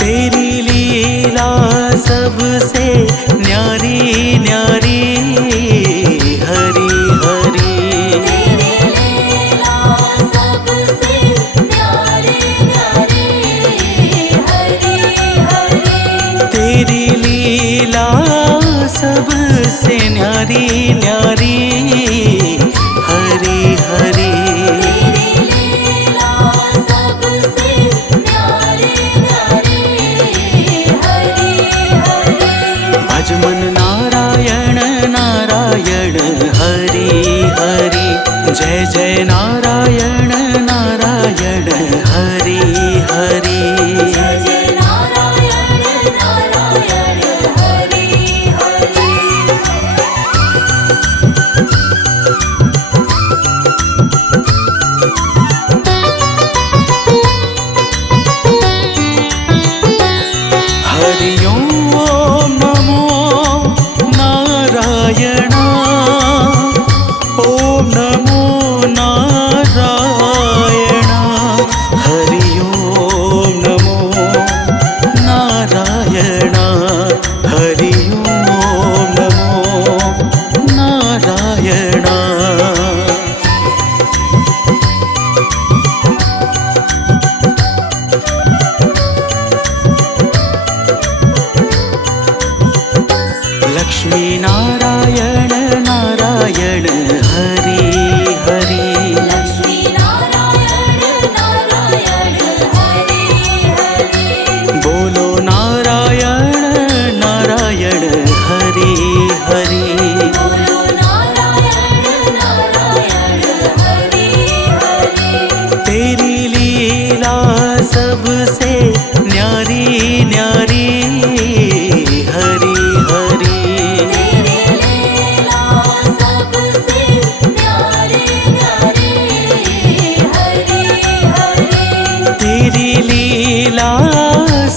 तेरी लीला सबसे न्यारी न्यारी, हरी हरी। तेरी लीला सबसे न्यारी न्यारी, हरी हरी। तेरी लीला सबसे न्यारी न्यारी, हरी हरी। तेरी लीला सबसे न्यारी न्यारी, हरी हरी। भज मन नारायण नारायण, हरि हरि। जय जय नारायण नारायण, हरि हरि। जय जय नारायण नारायण, हरि हरि। हरि ओम नमो नारायण, ओम नमो नारायण। हरि ओम नमो नारायण, हरि ओम नमो नारायण। लक्ष्मी नारायण नारायण, हरि हरि। लक्ष्मी नारायण नारायण, हरि हरि। बोलो नारायण नारायण, हरि हरि। बोलो नारायण नारायण, हरि हरि। तेरी लीला सबसे न्यारी न्यारी, हरि हरि। तेरी लीला सबसे न्यारी न्यारी, हरि हरि। तेरी लीला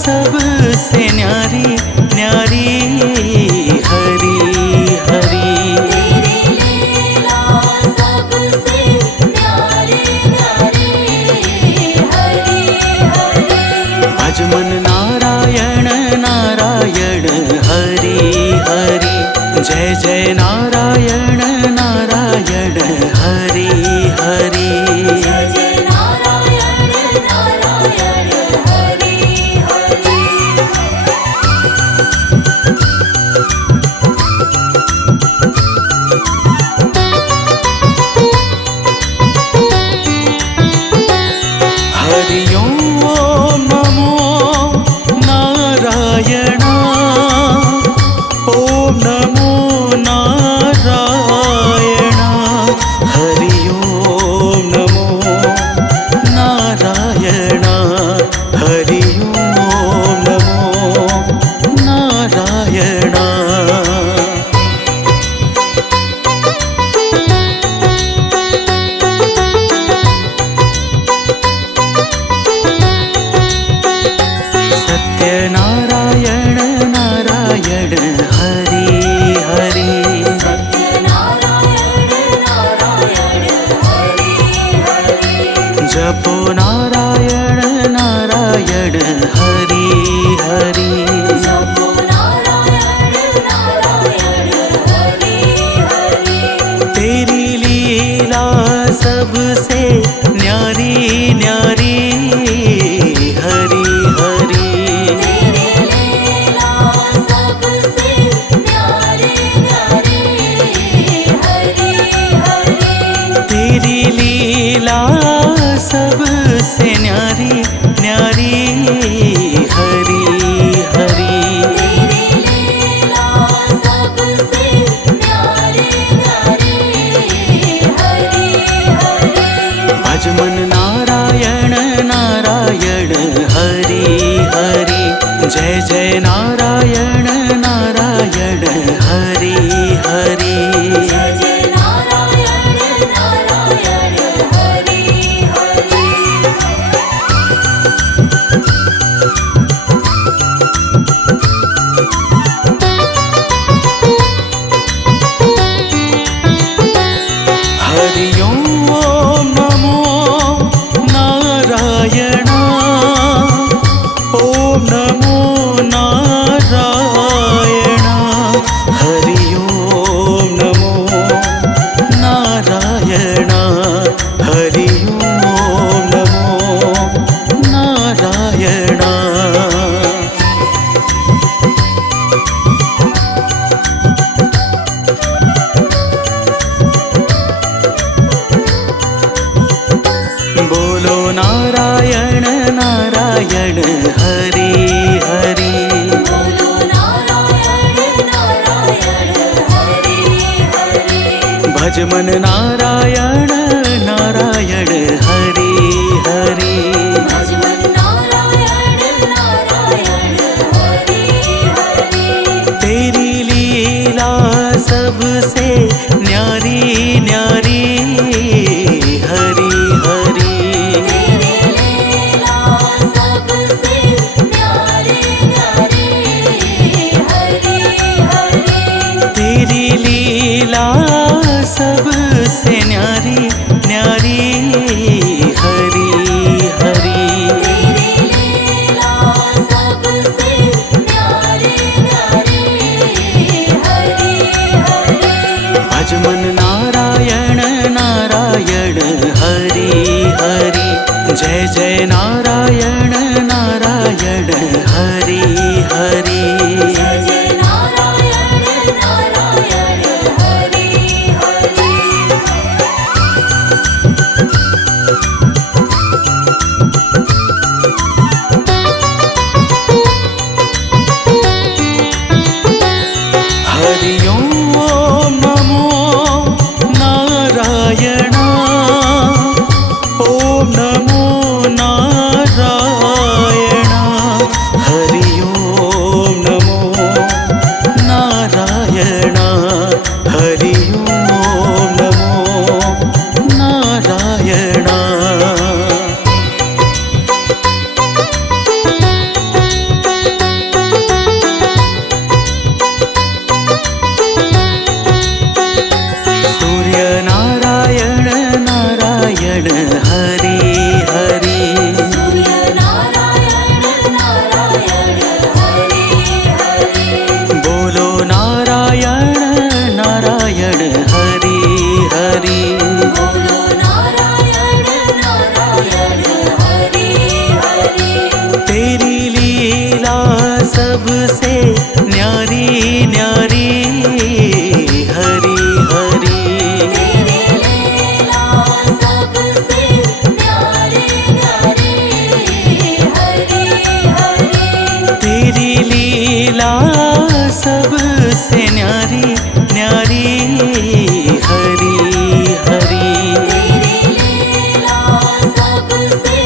सबसे न्यारी न्यारी, हरि हरि। तेरी लीला सबसे न्यारी न्यारी, हरि हरि। भज मन नारायण नारायण, हरि हरि। जय जय नारायण नारायण, हरि हरि। जय जय नारायण नारायण, हरि हरि। हरि ओम नमो नारायण, ओम नमो नारायण। हरि ओम नमो नारायण, हरि ओम नमो नारायण। सत्यनारायण नारायण, हरि हरि। सत्यनारायण नारायण, हरि हरि। जपो नारायण नारायण, हरि हरि। जपो नारायण नारायण, हरि हरि। तेरी लीला सबसे न्यारी न्यारी, हरि हरि। तेरी लीला सबसे न्यारी न्यारी, हरि हरि। तेरी लीला सबसे न्यारी न्यारी, हरि हरि। तेरी लीला सबसे न्यारी न्यारी, हरि हरि। भज मन नारायण नारायण, हरि हरि। जय जय नारायण नारायण, हरि हरि। जय जय नारायण नारायण, हरि हरि। हरि ओम नमो नारायण, ओम नमो नमो नारायण हरि ओम नमो नारायण हरि ओम नमो नारायण बोलो नारायण नारायण हरि हरि बोलो नारायण नारायण हरि हरि भज मन नारायण नारायण हरि हरि भज मन नारायण नारायण हरि हरि तेरी लीला सबसे न्यारी न्यारी हरि हरि तेरी लीला सबसे न्यारी न्यारी हरि हरि तेरी लीला सबसे न्यारी न्यारी हरि हरि तेरी लीला सबसे न्यारी न्यारी हरि हरि भज मन नारायण नारायण हरि हरि जय जय नारायण नारायण हरि हरि जय जय नारायण नारायण हरि हरि हरि ओम नमो नारायण ओम नमो नारायण हरि ओम नमो नारायण हरि ओम नमो नारायण सूर्य नारायण नारायण हरि हरि सूर्य नारायण नारायण हरि हरि बोलो नारायण नारायण हरि हरि बोलो नारायण नारायण हरि हरि तेरी लीला सबसे न्यारी न्यारी हरि हरि तेरी लीला सबसे न्यारी न्यारी हरि हरि तेरी लीला सबसे न्यारी न्यारी हरि हरि तेरी लीला सबसे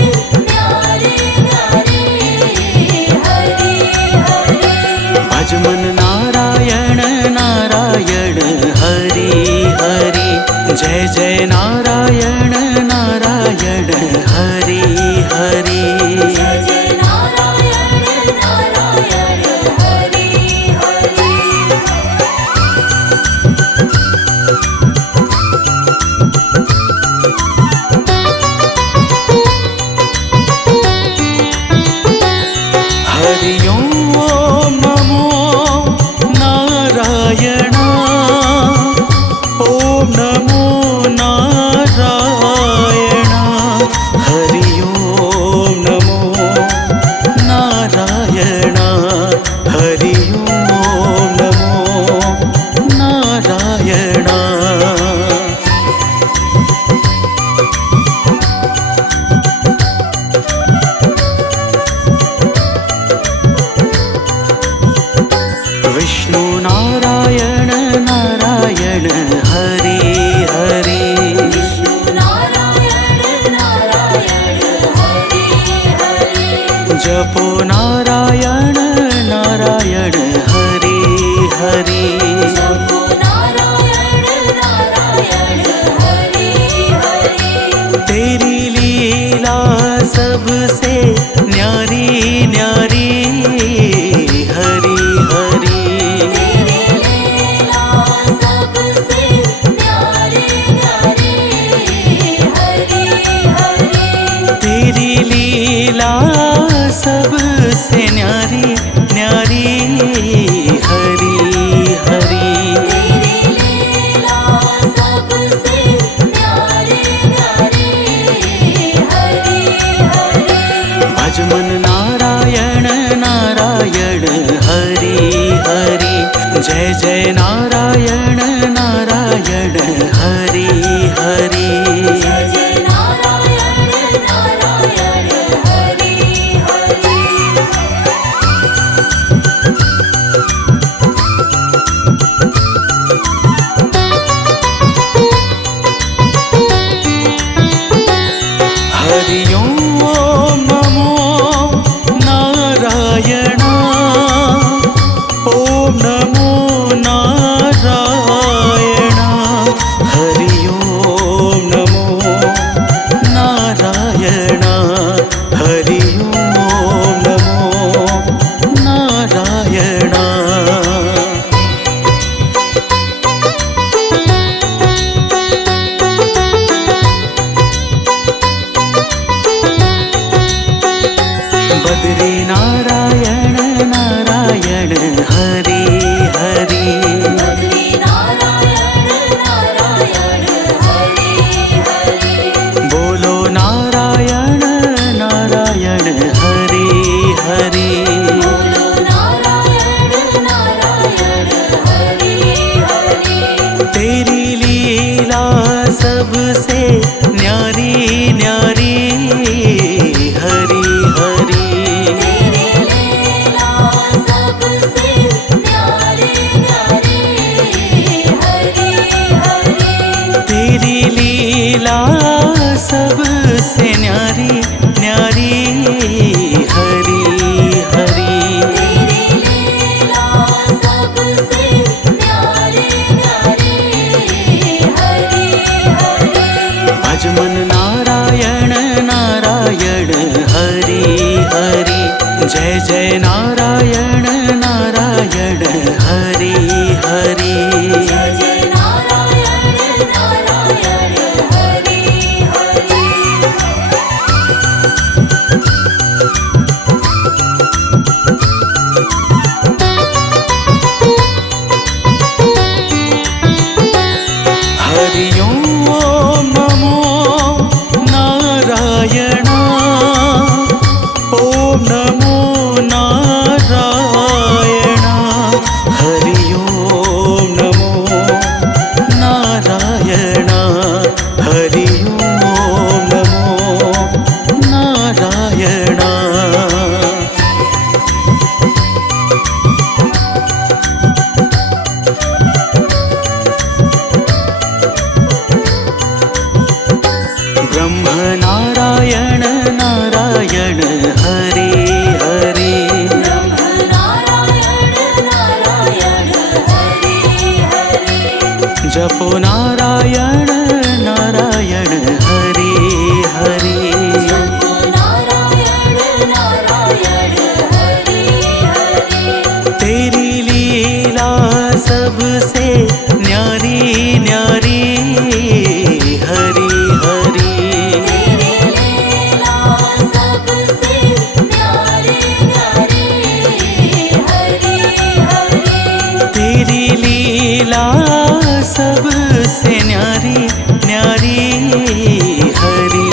न्यारी न्यारी हरि हरि भज मन नारायण नारायण हरि हरि जय जय नारायण नारायण हरि हरि जय जय नारायण नारायण हरि हरि हरि ओम नमो नारायण ओम नमो नारायण हरि ओम नमो नारायण हरि ओम नमो नारायण विष्णु नारायण नारायण हरि हरि विष्णु नारायण नारायण हरि हरि जपो नारायण नारायण हरि हरि जपो नारायण नारायण हरि हरि तेरी लीला सबसे न्यारी न्यारी हरि हरि तेरी लीला सबसे जय नारायण नारायण हरि हरि जय जय नारायण नारायण हरि हरि हरि ओम नमो नारायण ओम नमो नारायण हरि ओम नमो नारायण हरि ओम नमो नारायण बद्री नारायण नारायण हरि हरि बद्री नारायण नारायण हरि हरि बोलो नारायण नारायण हरि हरि बोलो नारायण नारायण हरि हरि तेरी लीला सबसे न्यारी न्यारी हरि हरि तेरी लीला सबसे न्यारी न्यारी हरि हरि तेरी लीला सबसे न्यारी न्यारी हरि हरि तेरी लीला सबसे न्यारी न्यारी हरि हरि भजमन नारायण नारायण हरि हरि जय जय नारायण नारायण हरि हरि जय जय नारायण नारायण हरि हरि हरि ओम नमो नारायण ओम नमो नारायण हरि ओम नमो नारायण हरि ओम नमो नारायण ब्रह्म नारायण नारायण हरि हरि ब्रह्म नारायण नारायण हरि हरि जपो नारायण नारायण हरि हरि जपो नारायण नारायण हरि हरि तेरी लीला सबसे न्यारी न्यारी हरि हरि तेरी लीला सबसे न्यारी न्यारी हरि हरि तेरी लीला सबसे न्यारी न्यारी हरि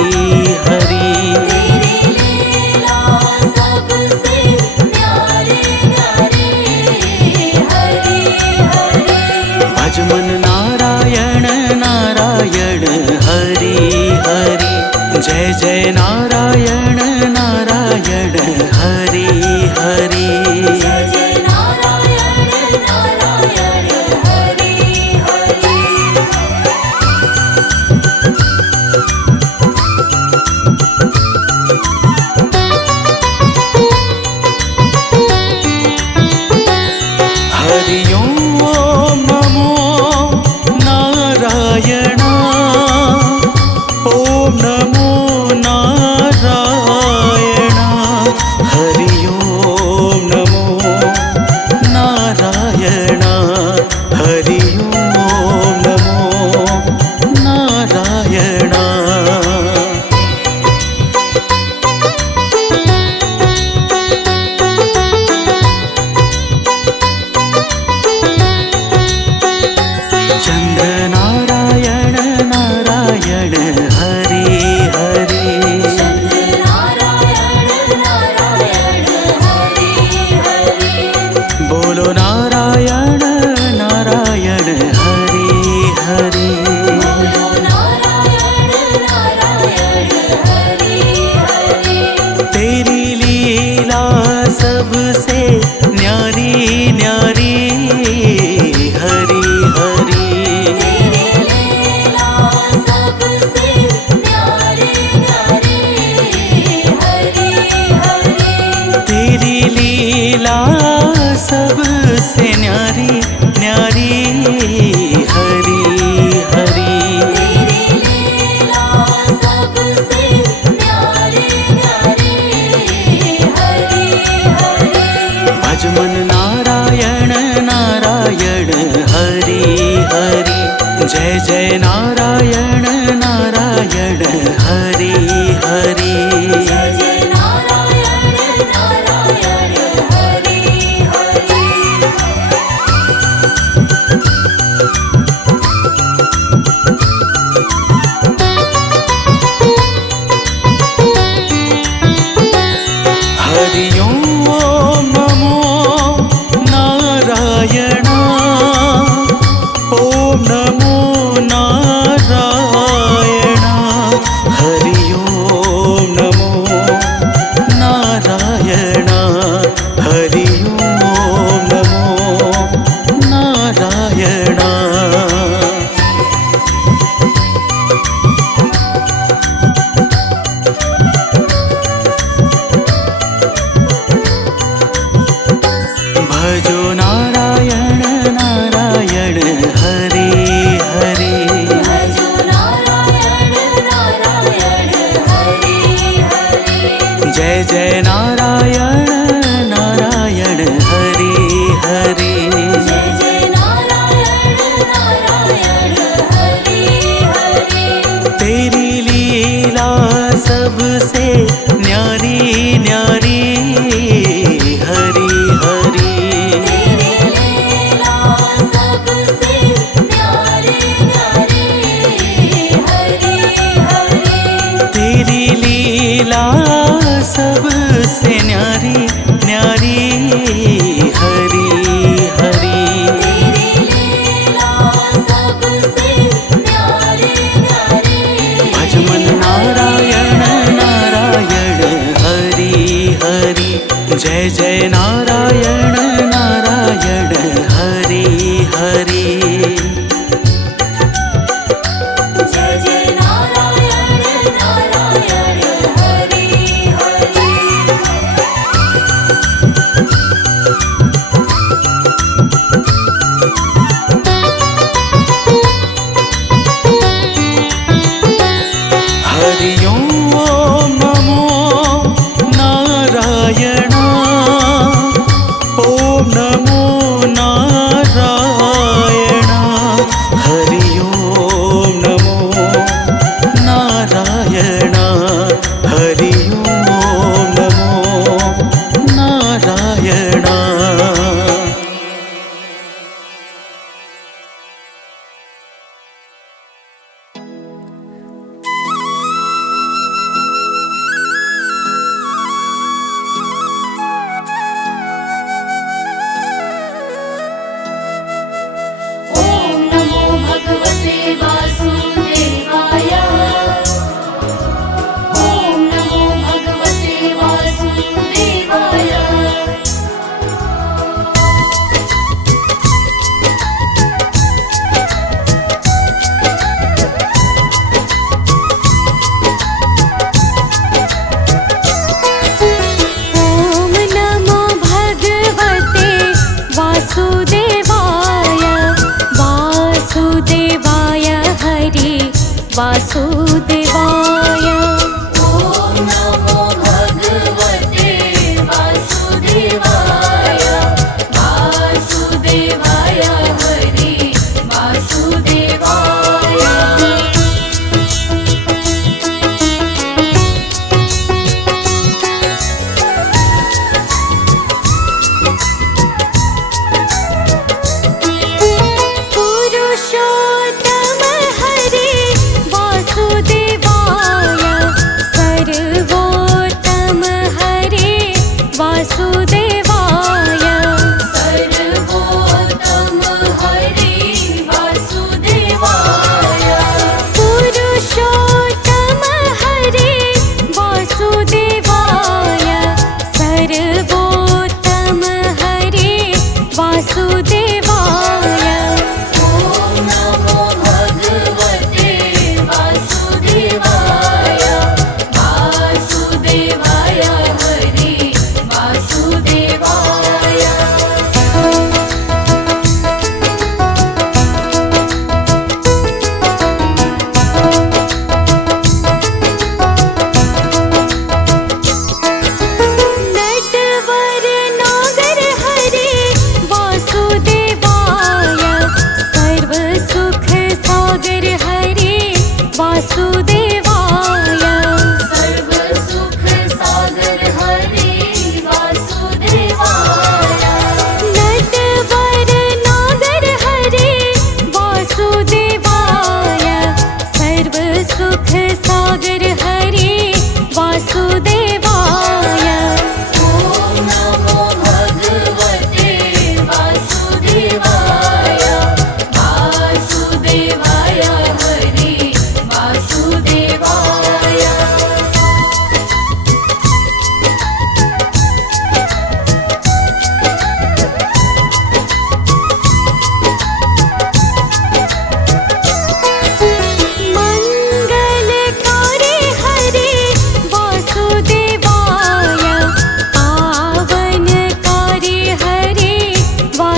हरि तेरी लीला सबसे न्यारी न्यारी हरि हरि भजमन नारायण नारायण हरि हरि जय जय नारायण नारायण हरि हरि जय जय नारायण नारायण हरि हरि हरि ओम नमो नारायण ओम नमो नारायण सबसे न्यारी न्यारी हरी हरी तेरी लीला सबसे न्यारी न्यारी हरी हरी तेरी लीला सबसे न्यारी न्यारी हरी हरी तेरी लीला सबसे न्यारी न्यारी हरी हरी भजमन नारायण नारायण हरि हरि जय जय नारायण नारायण हरि हरि जय जय नारायण नारायण हरि हरि हरि ओम नमो नारायण ओम नमो नारायण हरि ओम नमो नारायण हरि ओम नमो नारायण भजो नारायण नारायण हरि हरि भजो नारायण नारायण हरि हरि जय जय नारायण नारायण हरि हरि जय जय नारायण नारायण हरि हरि तेरी लीला सबसे न्यारी न्यारी हरि हरि तेरी लीला सबसे न्यारी न्यारी हरि हरि तेरी लीला सबसे न्यारी न्यारी हरि हरि तेरी लीला सबसे न्यारी न्यारी भजमन नारायण नारायण हरि हरि जय जय नारायण नारायण हरि हरि जय जय नारायण नारायण हरि हरि हरि ओम नमो नारायण ओम नमो नारायण हरि ओम नमो नारायण हरि ओम नमो नारायण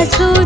असुर